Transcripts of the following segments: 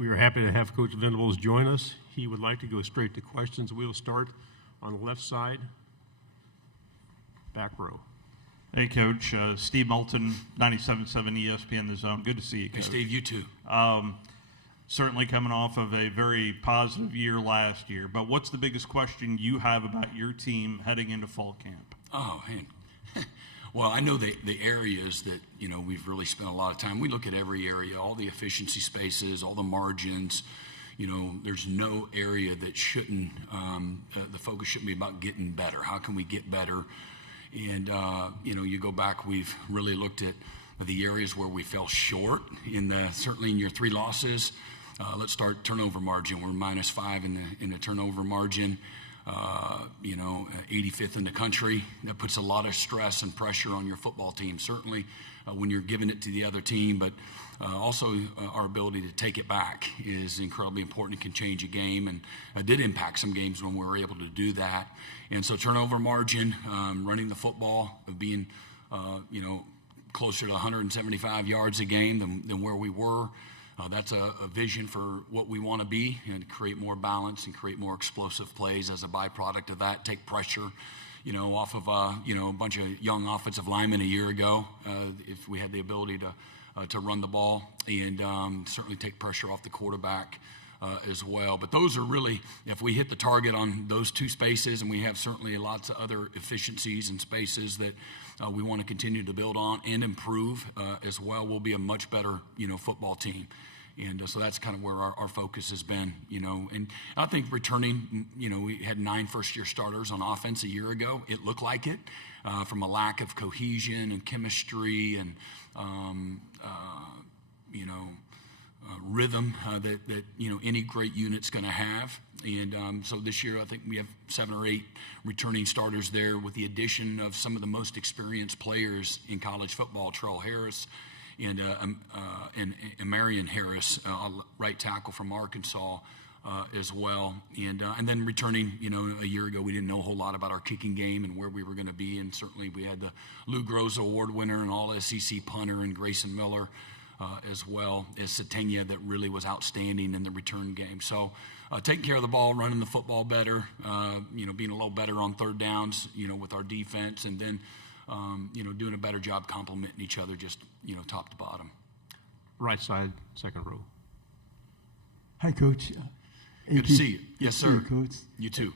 We are happy to have Coach Venables join us. He would like to go straight to questions. We'll start on the left side, back row. Hey, Coach. Steve Moulton, 97.7 ESPN The Zone. Good to see you, Coach. Hey, Steve, you too. Certainly coming off of a very positive year last year, but what's the biggest question you have about your team heading into fall camp? Oh, man. Well, I know the areas that, we've really spent a lot of time. We look at every area, all the efficiency spaces, all the margins. There's no area that shouldn't, the focus shouldn't be about getting better. How can we get better? And, you go back, we've really looked at the areas where we fell short, certainly in your 3 losses. Let's start turnover margin. We're -5 in the turnover margin. 85th in the country. That puts a lot of stress and pressure on your football team, certainly when you're giving it to the other team, but also our ability to take it back is incredibly important. It can change a game, and did impact some games when we were able to do that. And so turnover margin, running the football, being closer to 175 yards a game than where we were. That's a vision for what we want to be, and create more balance and create more explosive plays as a byproduct of that. Take pressure, off of a bunch of young offensive linemen a year ago. If we had the ability to run the ball, and certainly take pressure off the quarterback as well. But those are really, if we hit the target on those 2 spaces, and we have certainly lots of other efficiencies and spaces that we want to continue to build on and improve as well, we'll be a much better football team. And so that's kind of where our focus has been, And I think returning, we had 9 first-year starters on offense a year ago. It looked like it from a lack of cohesion and chemistry and, rhythm that any great unit's going to have. And so this year I think we have 7 or 8 returning starters there, with the addition of some of the most experienced players in college football, Terrell Harris and Marion Harris, right tackle from Arkansas as well. And then returning, a year ago we didn't know a whole lot about our kicking game and where we were going to be, and certainly we had the Lou Groza Award winner and all-SEC punter and Grayson Miller as well as Satania, that really was outstanding in the return game. So taking care of the ball, running the football better, being a little better on third downs, with our defense, and then, doing a better job complementing each other, just, top to bottom. Right side, second row. Hi, Coach. Good to see you. Yes, sir. You, Coach. You too.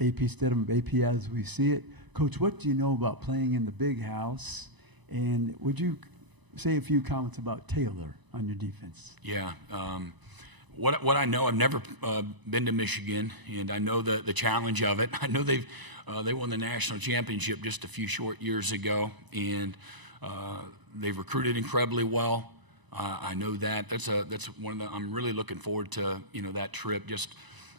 AP Stidham, AP as we see it. Coach, what do you know about playing in the big house? And would you say a few comments about Taylor on your defense? Yeah. What I know, I've never been to Michigan, and I know the challenge of it. I know they won the national championship just a few short years ago, and they've recruited incredibly well. I know that. That's one of the. I'm really looking forward to that trip, just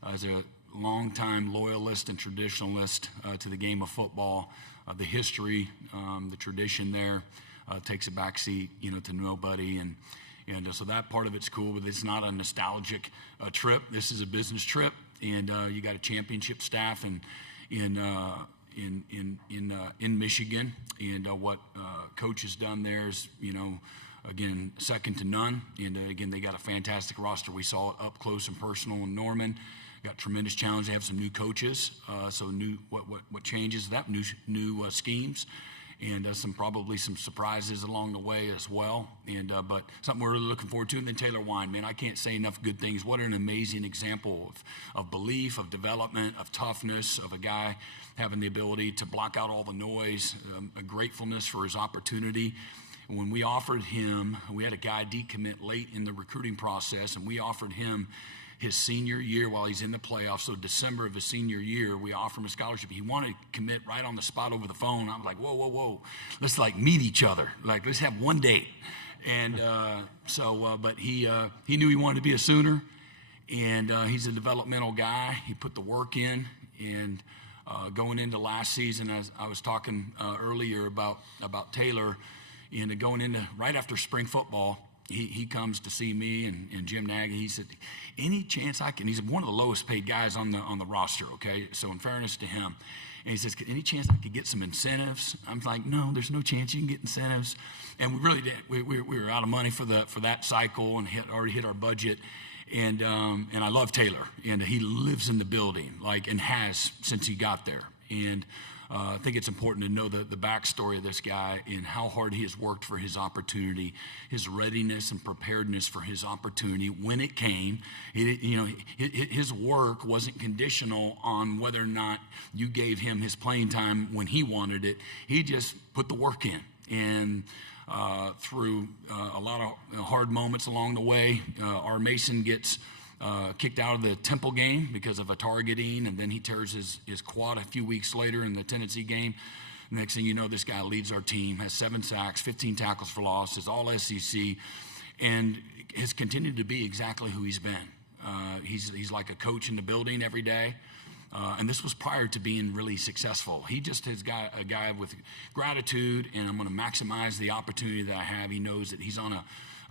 as a longtime loyalist and traditionalist to the game of football. The history, the tradition there takes a backseat, to nobody, and so that part of it's cool. But it's not a nostalgic trip. This is a business trip, and you got a championship staff in Michigan, and what Coach has done there is, again, second to none. And again, they got a fantastic roster. We saw it up close and personal in Norman. Got tremendous challenge. They have some new coaches, so new what changes that new schemes, and probably some surprises along the way as well. And but something we're really looking forward to. And then Taylor Wine, man, I can't say enough good things. What an amazing example of belief, of development, of toughness, of a guy having the ability to block out all the noise, a gratefulness for his opportunity. When we offered him, we had a guy decommit late in the recruiting process, and we offered him his senior year while he's in the playoffs. So December of his senior year, we offered him a scholarship. He wanted to commit right on the spot over the phone. I was like, whoa. Let's meet each other. Let's have one date. And but he knew he wanted to be a Sooner, and he's a developmental guy. He put the work in, and going into last season, as I was talking earlier about Taylor, and going into right after spring football, he comes to see me and Jim Nagy. He said, any chance I can, he's one of the lowest paid guys on the roster, okay? So in fairness to him, and he says, any chance I could get some incentives? I'm like, no, there's no chance you can get incentives. And we really did. We were out of money for that cycle, and already hit our budget. And I love Taylor, and he lives in the building, and has since he got there. And I think it's important to know the backstory of this guy and how hard he has worked for his opportunity, his readiness and preparedness for his opportunity when it came. His work wasn't conditional on whether or not you gave him his playing time when he wanted it. He just put the work in. And through a lot of hard moments along the way, our Mason gets kicked out of the Temple game because of a targeting, and then he tears his quad a few weeks later in the Tennessee game. Next thing you know, this guy leads our team, has 7 sacks, 15 tackles for loss, is all SEC, and has continued to be exactly who he's been. He's like a coach in the building every day. And this was prior to being really successful. He just has got a guy with gratitude, and I'm going to maximize the opportunity that I have. He knows that he's on a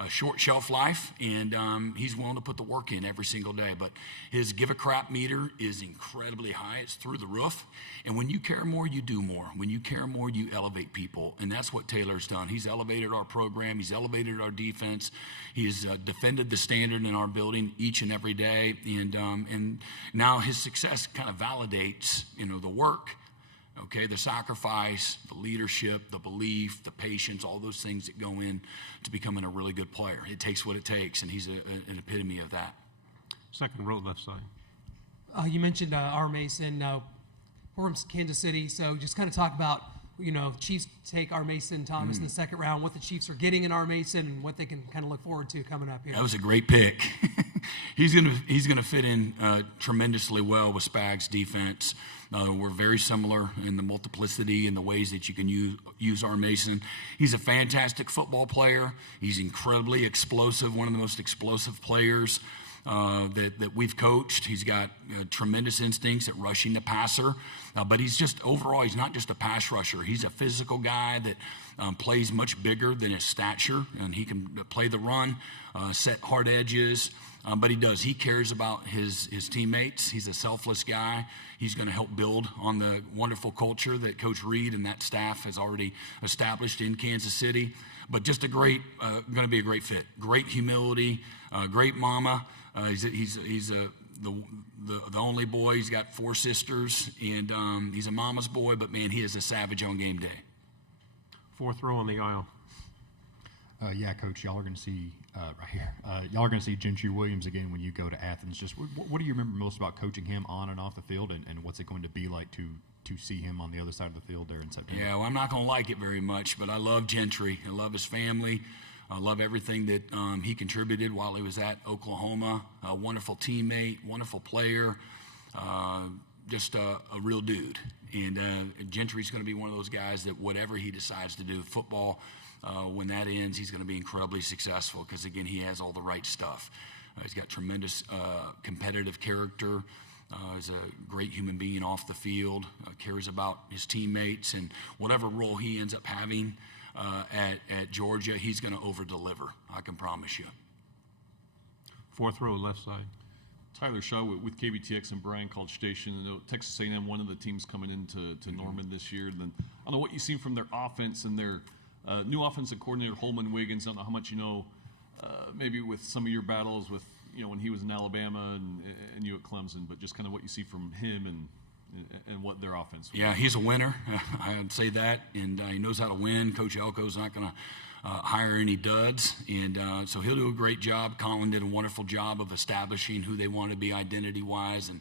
short shelf life, and he's willing to put the work in every single day. But his give a crap meter is incredibly high. It's through the roof. And when you care more, you do more. When you care more, you elevate people. And that's what Taylor's done. He's elevated our program. He's elevated our defense. He's defended the standard in our building each and every day. And now his success kind of validates, the work. Okay, the sacrifice, the leadership, the belief, the patience, all those things that go in to becoming a really good player. It takes what it takes, and he's an epitome of that. Second row, left side. You mentioned R. Mason. We're from Kansas City, so just kind of talk about, Chiefs take R. Mason Thomas in the second round, what the Chiefs are getting in R. Mason, and what they can kind of look forward to coming up here. That was a great pick. He's gonna fit in tremendously well with Spag's defense. We're very similar in the multiplicity and the ways that you can use R. Mason. He's a fantastic football player. He's incredibly explosive, one of the most explosive players that we've coached. He's got tremendous instincts at rushing the passer, but he's not just a pass rusher. He's a physical guy that plays much bigger than his stature, and he can play the run, set hard edges. But he cares about his teammates. He's a selfless guy. He's going to help build on the wonderful culture that Coach Reed and that staff has already established in Kansas City. But just going to be a great fit. Great humility, great mama. He's the only boy. He's got 4 sisters, and he's a mama's boy. But man, he is a savage on game day. Fourth row on the aisle. Yeah, Coach, y'all are going to see right here. Y'all are going to see Gentry Williams again when you go to Athens. Just what do you remember most about coaching him on and off the field, and what's it going to be like to see him on the other side of the field there in September? Yeah, well, I'm not going to like it very much, but I love Gentry. I love his family. I love everything that he contributed while he was at Oklahoma. A wonderful teammate, wonderful player, just a real dude. And Gentry's going to be one of those guys that whatever he decides to do, football, when that ends, he's going to be incredibly successful because, again, he has all the right stuff. He's got tremendous competitive character. He's a great human being off the field, cares about his teammates, and whatever role he ends up having at Georgia, he's going to over-deliver, I can promise you. Fourth row, left side. Tyler Shaw with KBTX and Bryan College Station. I know Texas A&M, one of the teams coming into Norman this year. And then I don't know what you've seen from their offense and their new offensive coordinator, Holman Wiggins. I don't know how much you know, maybe with some of your battles with, when he was in Alabama and you at Clemson, but just kind of what you see from him and what their offense was. Yeah, he's a winner. I would say that, and he knows how to win. Coach Elko's not going to hire any duds, and so he'll do a great job. Colin did a wonderful job of establishing who they want to be identity-wise, and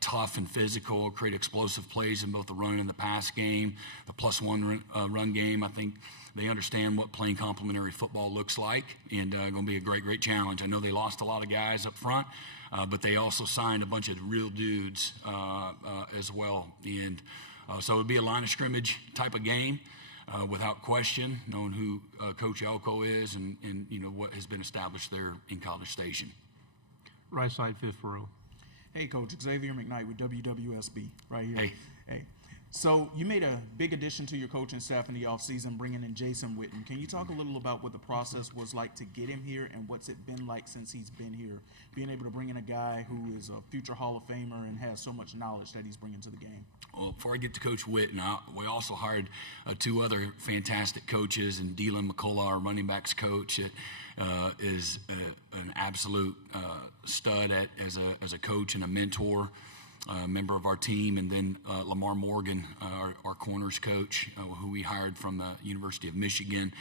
tough and physical, create explosive plays in both the run and the pass game, the +1 run game. I think they understand what playing complementary football looks like, and going to be a great, great challenge. I know they lost a lot of guys up front, but they also signed a bunch of real dudes as well. And so it would be a line of scrimmage type of game, without question, knowing who Coach Elko is and what has been established there in College Station. Right side, fifth row. Hey, Coach, Xavier McKnight with WWSB right here. Hey. So you made a big addition to your coaching staff in the offseason, bringing in Jason Witten. Can you talk a little about what the process was like to get him here and what's it been like since he's been here, being able to bring in a guy who is a future Hall of Famer and has so much knowledge that he's bringing to the game? Well, before I get to Coach Witten, we also hired two other fantastic coaches, and Dylan McCullough, our running backs coach, is an absolute stud as a coach and a mentor. Member of our team, and then Lamar Morgan, our corners coach, who we hired from the University of Michigan.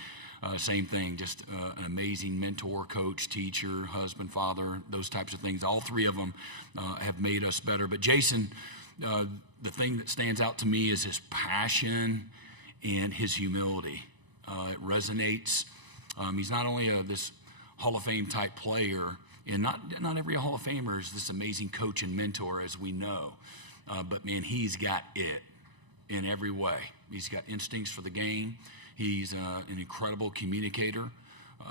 Same thing, just an amazing mentor, coach, teacher, husband, father, those types of things. All three of them have made us better. But Jason, the thing that stands out to me is his passion and his humility. It resonates. He's not only this Hall of Fame type player, and not every Hall of Famer is this amazing coach and mentor, as we know. But, man, he's got it in every way. He's got instincts for the game. He's an incredible communicator.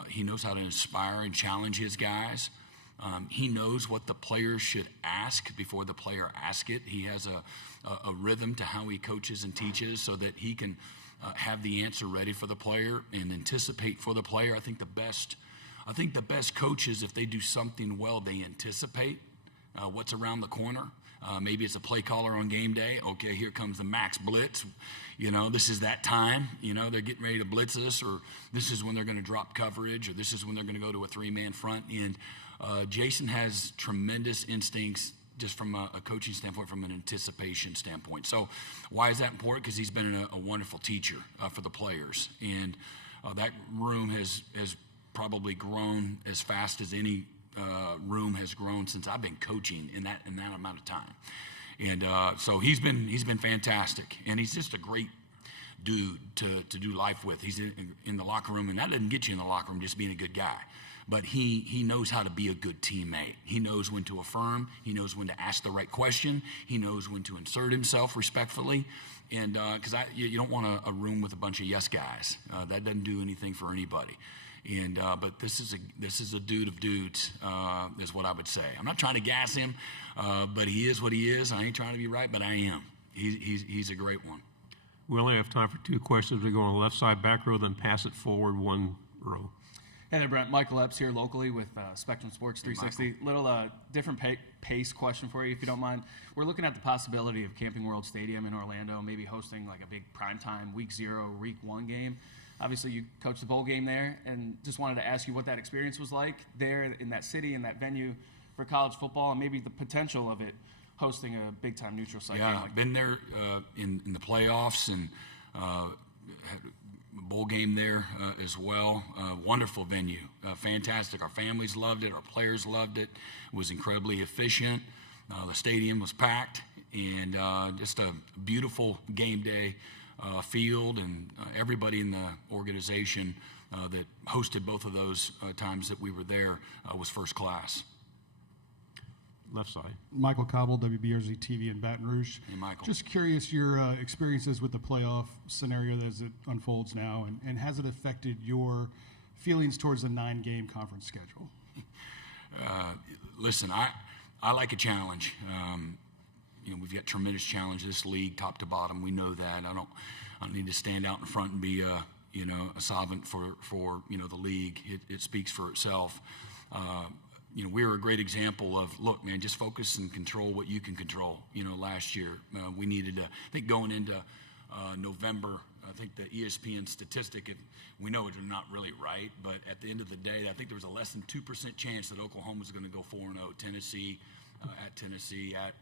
He knows how to inspire and challenge his guys. He knows what the players should ask before the player asks it. He has a rhythm to how he coaches and teaches so that he can have the answer ready for the player and anticipate for the player. I think the best coaches, if they do something well, they anticipate what's around the corner. Maybe it's a play caller on game day. Okay, here comes the max blitz. This is that time. They're getting ready to blitz us, or this is when they're going to drop coverage, or this is when they're going to go to a three-man front. And Jason has tremendous instincts just from a coaching standpoint, from an anticipation standpoint. So why is that important? Because he's been a wonderful teacher for the players. And that room has probably grown as fast as any room has grown since I've been coaching in that amount of time. And so he's been fantastic, and he's just a great dude to do life with. He's in the locker room, and that doesn't get you in the locker room just being a good guy. But he knows how to be a good teammate. He knows when to affirm. He knows when to ask the right question. He knows when to insert himself respectfully. And because you don't want a room with a bunch of yes guys. That doesn't do anything for anybody. And but this is a dude of dudes, is what I would say. I'm not trying to gas him, but he is what he is. I ain't trying to be right, but I am. He's a great one. We only have time for two questions. We go on the left side, back row, then pass it forward one row. Hey there, Brent. Michael Epps here locally with Spectrum Sports 360. Little different pace question for you, if you don't mind. We're looking at the possibility of Camping World Stadium in Orlando, maybe hosting like a big primetime Week 0, Week 1 game. Obviously, you coached the bowl game there, and just wanted to ask you what that experience was like there in that city, in that venue for college football, and maybe the potential of it hosting a big-time neutral site game. Yeah, I've been there in the playoffs and had a bowl game there as well. Wonderful venue, fantastic. Our families loved it. Our players loved it. It was incredibly efficient. The stadium was packed, and just a beautiful game day field, and everybody in the organization that hosted both of those times that we were there was first class. Left side. Michael Cobble, WBRZ TV in Baton Rouge. Hey, Michael. Just curious, your experiences with the playoff scenario as it unfolds now, and has it affected your feelings towards the 9-game conference schedule? Listen, I like a challenge. We've got tremendous challenge this league, top to bottom. We know that. I don't need to stand out in front and be a solvent for the league. It speaks for itself. We're a great example of, look, man, just focus and control what you can control. Last year we needed to, I think going into November, I think the ESPN statistic, we know it's not really right, but at the end of the day, I think there was a less than 2% chance that Oklahoma was going to go 4-0. Tennessee, at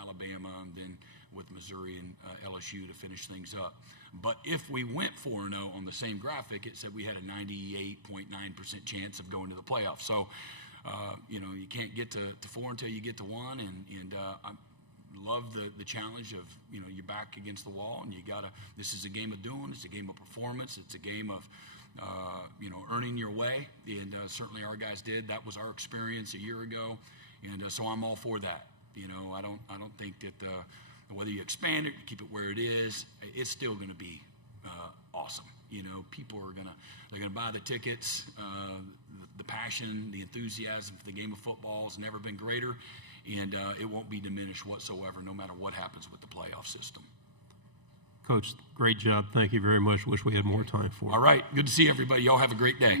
Alabama, and then with Missouri and LSU to finish things up. But if we went 4-0 on the same graphic, it said we had a 98.9% chance of going to the playoffs. So, you can't get to 4 until you get to 1, and I love the challenge of, you're back against the wall, and this is a game of doing, it's a game of performance, it's a game of, earning your way, and certainly our guys did. That was our experience a year ago, and so I'm all for that. I don't think that whether you expand it, keep it where it is, it's still going to be awesome. People are they're gonna buy the tickets. The passion, the enthusiasm for the game of football has never been greater, and it won't be diminished whatsoever, no matter what happens with the playoff system. Coach, great job. Thank you very much. Wish we had more time for it. All right. Good to see everybody. Y'all have a great day.